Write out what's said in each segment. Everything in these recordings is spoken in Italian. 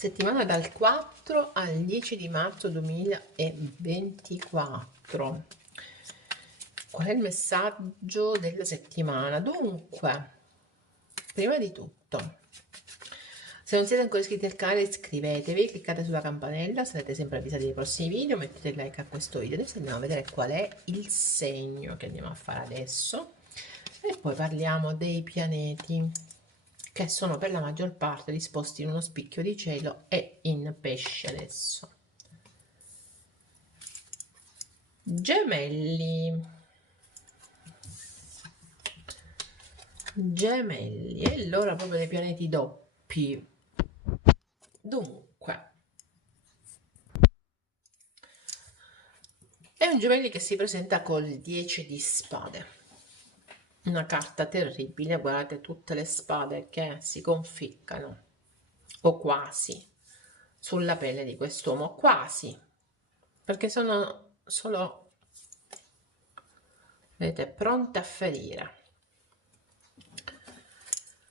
settimana dal 4 al 10 di marzo 2024. Qual è il messaggio della settimana? Dunque, prima di tutto, se non siete ancora iscritti al canale iscrivetevi, cliccate sulla campanella, sarete sempre avvisati dei prossimi video, mettete like a questo video. Adesso andiamo a vedere qual è il segno che andiamo a fare adesso e poi parliamo dei pianeti che sono per la maggior parte disposti in uno spicchio di cielo e in pesce adesso. Gemelli. Gemelli, e allora proprio dei pianeti doppi. Dunque, è un Gemelli che si presenta col 10 di spade. Una carta terribile, guardate tutte le spade che si conficcano, o quasi, sulla pelle di quest'uomo, quasi, perché sono solo, vedete, pronte a ferire.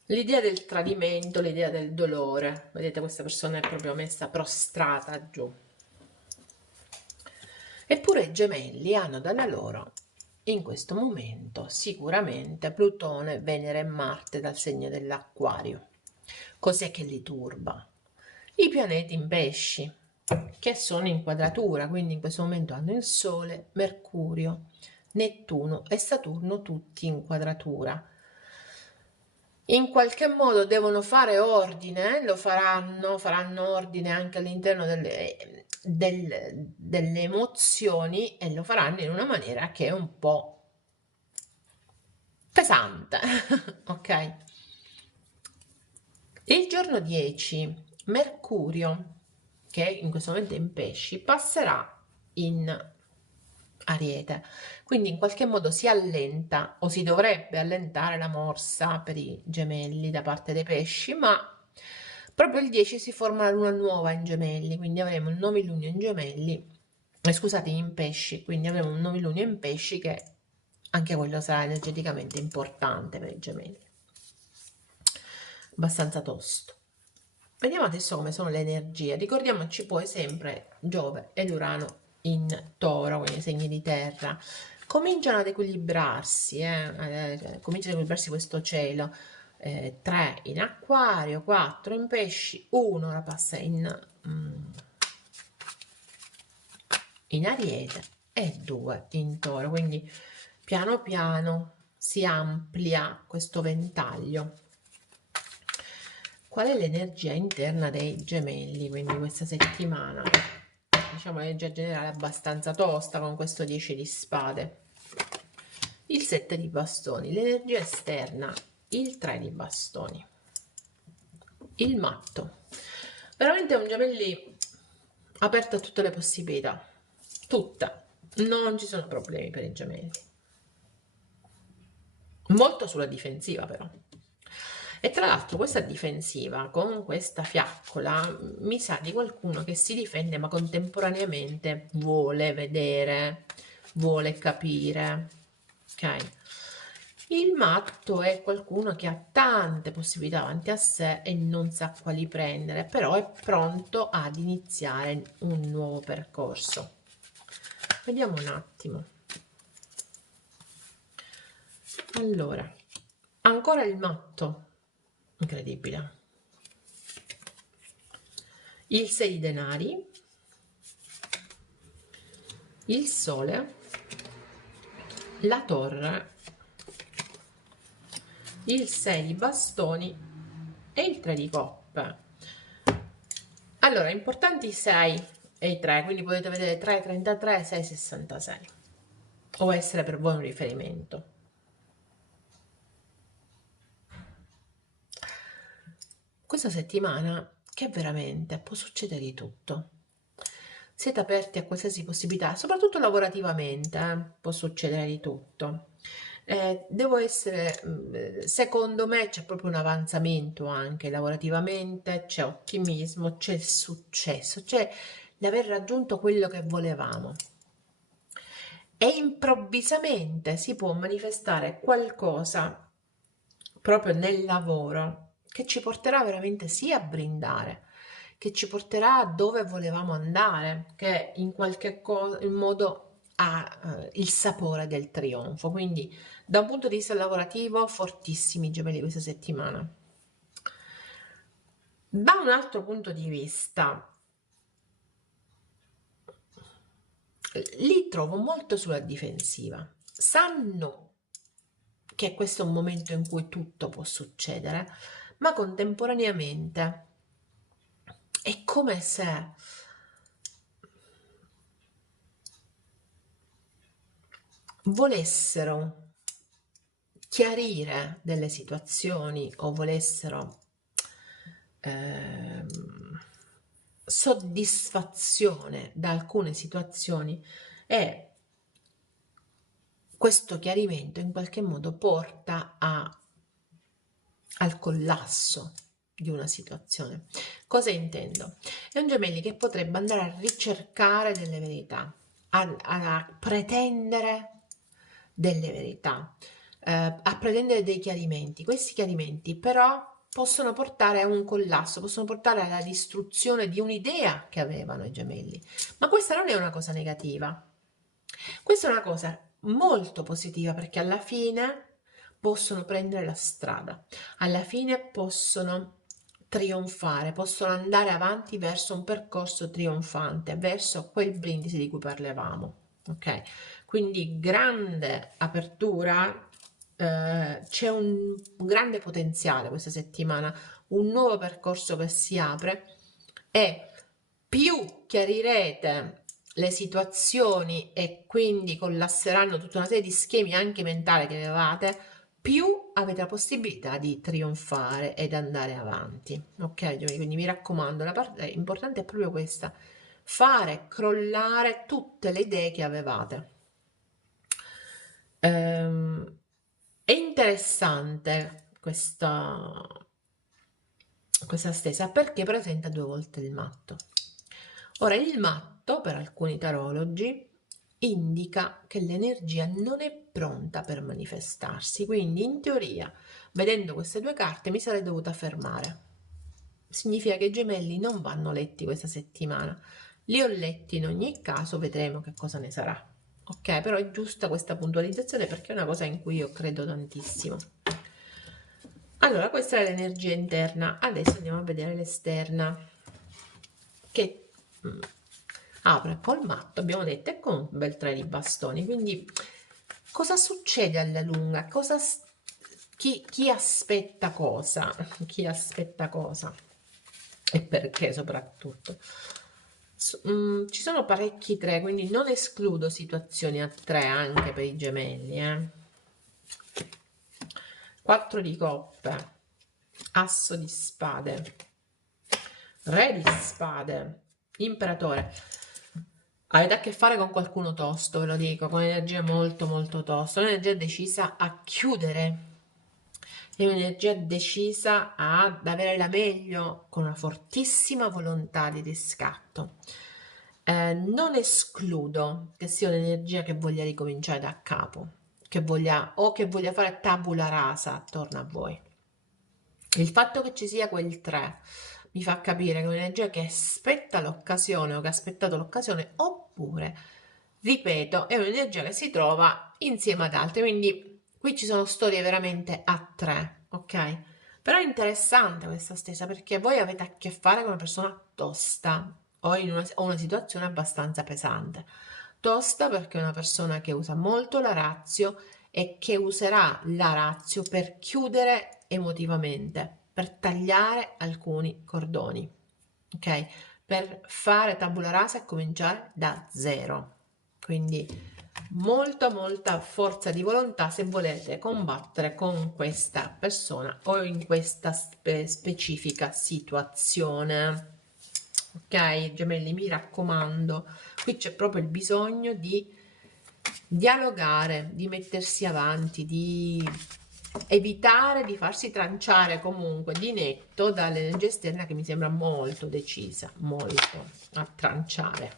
L'idea del tradimento, l'idea del dolore, vedete questa persona è proprio messa prostrata giù. Eppure i Gemelli hanno dalla loro in questo momento sicuramente Plutone, Venere e Marte dal segno dell'Acquario. Cos'è che li turba? I pianeti in pesci, che sono in quadratura, quindi in questo momento hanno il Sole, Mercurio, Nettuno e Saturno tutti in quadratura. In qualche modo devono fare ordine, lo faranno ordine anche all'interno delle emozioni e lo faranno in una maniera che è un po' pesante, ok? Il giorno 10, Mercurio, che in questo momento è in pesci, passerà in Ariete, quindi in qualche modo si allenta o si dovrebbe allentare la morsa per i Gemelli da parte dei pesci, ma proprio il 10 si forma la luna nuova in Gemelli, quindi avremo il novilunio in Gemelli, scusate, in pesci, quindi avremo un novilunio in pesci che anche quello sarà energeticamente importante per i Gemelli, abbastanza tosto. Vediamo adesso come sono le energie. Ricordiamoci poi sempre Giove ed Urano in Toro, quindi segni di terra, cominciano ad equilibrarsi, comincia ad equilibrarsi questo cielo. 3 in Acquario, 4 in Pesci, 1 ora passa in Ariete e 2 in Toro, quindi piano piano si amplia questo ventaglio. Qual è l'energia interna dei Gemelli, quindi questa settimana? Diciamo l'energia generale è abbastanza tosta con questo 10 di spade. Il 7 di bastoni, l'energia esterna, il 3 di bastoni. Il matto. Veramente è un Gemelli aperto a tutte le possibilità. Tutte. Non ci sono problemi per i Gemelli. Molto sulla difensiva però. E tra l'altro questa difensiva con questa fiaccola mi sa di qualcuno che si difende ma contemporaneamente vuole vedere, vuole capire, ok? Il matto è qualcuno che ha tante possibilità davanti a sé e non sa quali prendere, però è pronto ad iniziare un nuovo percorso. Vediamo un attimo. Allora, ancora il matto. Incredibile. Il 6 di denari, il sole, la torre, il 6 di bastoni e il 3 di coppe. Allora, importanti i 6 e i 3, quindi potete vedere 3,33, 6,66 o essere per voi un riferimento. Questa settimana che veramente può succedere di tutto. Siete aperti a qualsiasi possibilità, soprattutto lavorativamente, può succedere di tutto. Devo essere, secondo me c'è proprio un avanzamento anche lavorativamente, c'è ottimismo, c'è successo, c'è l'aver raggiunto quello che volevamo. E improvvisamente si può manifestare qualcosa proprio nel lavoro che ci porterà veramente sì a brindare, che ci porterà dove volevamo andare, che in qualche in modo ha il sapore del trionfo. Quindi da un punto di vista lavorativo, fortissimi gemelli questa settimana. Da un altro punto di vista, li trovo molto sulla difensiva. Sanno che questo è un momento in cui tutto può succedere, ma contemporaneamente è come se volessero chiarire delle situazioni o volessero soddisfazione da alcune situazioni, e questo chiarimento in qualche modo porta al collasso di una situazione. Cosa intendo? È un gemelli che potrebbe andare a ricercare delle verità, a pretendere delle verità, a pretendere dei chiarimenti. Questi chiarimenti però possono portare a un collasso, possono portare alla distruzione di un'idea che avevano i gemelli. Ma questa non è una cosa negativa, questa è una cosa molto positiva, perché alla fine possono prendere la strada, alla fine possono trionfare, possono andare avanti verso un percorso trionfante, verso quel brindisi di cui parlavamo, ok? Quindi grande apertura, c'è un grande potenziale questa settimana, un nuovo percorso che si apre, e più chiarirete le situazioni e quindi collasseranno tutta una serie di schemi anche mentali che avevate, più avete la possibilità di trionfare ed andare avanti, ok? Quindi mi raccomando, la parte importante è proprio questa: fare crollare tutte le idee che avevate. È interessante questa stesa perché presenta 2 volte il matto. Ora, il matto per alcuni tarologi indica che l'energia non è pronta per manifestarsi, quindi in teoria, vedendo queste 2 carte, mi sarei dovuta fermare. Significa che i gemelli non vanno letti questa settimana. Li ho letti in ogni caso, vedremo che cosa ne sarà. Ok, però è giusta questa puntualizzazione perché è una cosa in cui io credo tantissimo. Allora, questa è l'energia interna. Adesso andiamo a vedere l'esterna, che apre col matto, abbiamo detto, e con un bel 3 di bastoni. Quindi cosa succede alla lunga? Chi aspetta cosa? Chi aspetta cosa? E perché soprattutto? Ci sono parecchi 3, quindi non escludo situazioni a 3 anche per i gemelli. 4 di coppe, asso di spade, re di spade, imperatore. Avete a che fare con qualcuno tosto, ve lo dico, con energia molto molto tosta, un'energia decisa a chiudere, è un'energia decisa ad avere la meglio, con una fortissima volontà di riscatto. Non escludo che sia un'energia che voglia ricominciare da capo, che voglia fare tabula rasa attorno a voi. Il fatto che ci sia quel 3 mi fa capire che è un'energia che aspetta l'occasione o che ha aspettato l'occasione, oppure, ripeto, è un'energia che si trova insieme ad altre, quindi qui ci sono storie veramente a 3, ok? Però è interessante questa stessa perché voi avete a che fare con una persona tosta o in una situazione abbastanza pesante. Tosta perché è una persona che usa molto la ratio e che userà la ratio per chiudere emotivamente, per tagliare alcuni cordoni, ok? Per fare tabula rasa e cominciare da zero. Quindi molta forza di volontà se volete combattere con questa persona o in questa specifica situazione. Ok, gemelli, mi raccomando, qui c'è proprio il bisogno di dialogare, di mettersi avanti, di evitare di farsi tranciare comunque di netto dall'energia esterna, che mi sembra molto decisa, molto a tranciare.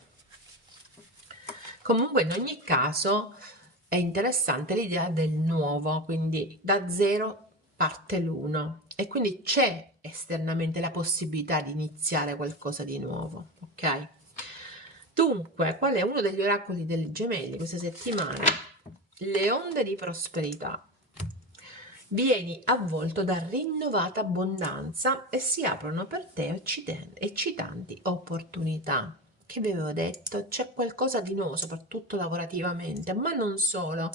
Comunque in ogni caso è interessante l'idea del nuovo, quindi da zero parte l'uno e quindi c'è esternamente la possibilità di iniziare qualcosa di nuovo, ok? Dunque, qual è uno degli oracoli dei gemelli questa settimana? Le onde di prosperità. Vieni avvolto da rinnovata abbondanza e si aprono per te eccitanti opportunità. Che vi avevo detto? C'è qualcosa di nuovo, soprattutto lavorativamente, ma non solo.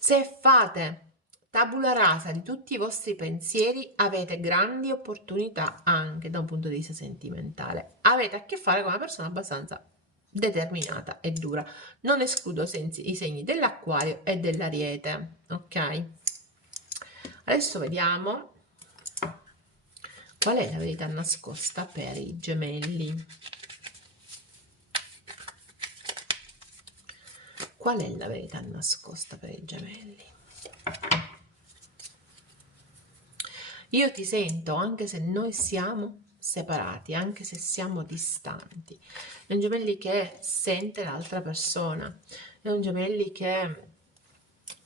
Se fate tabula rasa di tutti i vostri pensieri, avete grandi opportunità anche da un punto di vista sentimentale. Avete a che fare con una persona abbastanza determinata e dura. Non escludo i segni dell'Acquario e dell'Ariete, ok? Adesso vediamo qual è la verità nascosta per i gemelli. Qual è la verità nascosta per i gemelli? Io ti sento anche se noi siamo separati, anche se siamo distanti. È un gemelli che sente l'altra persona, è un gemelli che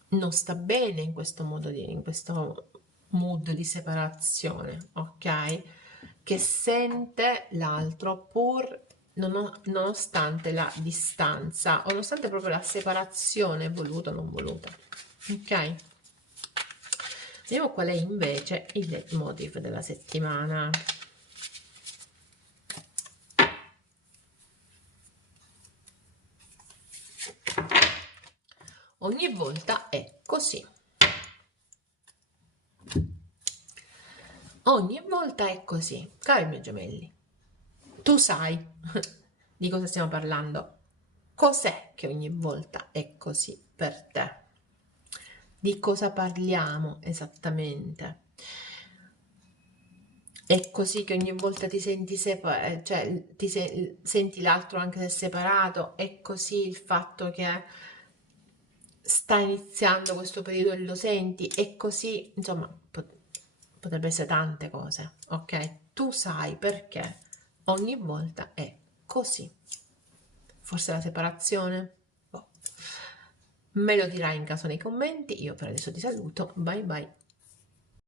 non sta bene in questo in questo mood di separazione, ok? Che sente l'altro pur nonostante la distanza, o nonostante proprio la separazione voluta o non voluta, ok? Vediamo qual è invece il leitmotiv della settimana. Ogni volta è così. Ogni volta è così. Cari miei gemelli, tu sai di cosa stiamo parlando. Cos'è che ogni volta è così per te? Di cosa parliamo esattamente? È così che ogni volta ti senti cioè senti l'altro anche se separato? È così il fatto che sta iniziando questo periodo e lo senti? È così? Insomma, potrebbe essere tante cose, ok? Tu sai perché ogni volta è così. Forse la separazione? Boh. Me lo dirai in caso nei commenti. Io per adesso ti saluto. Bye bye.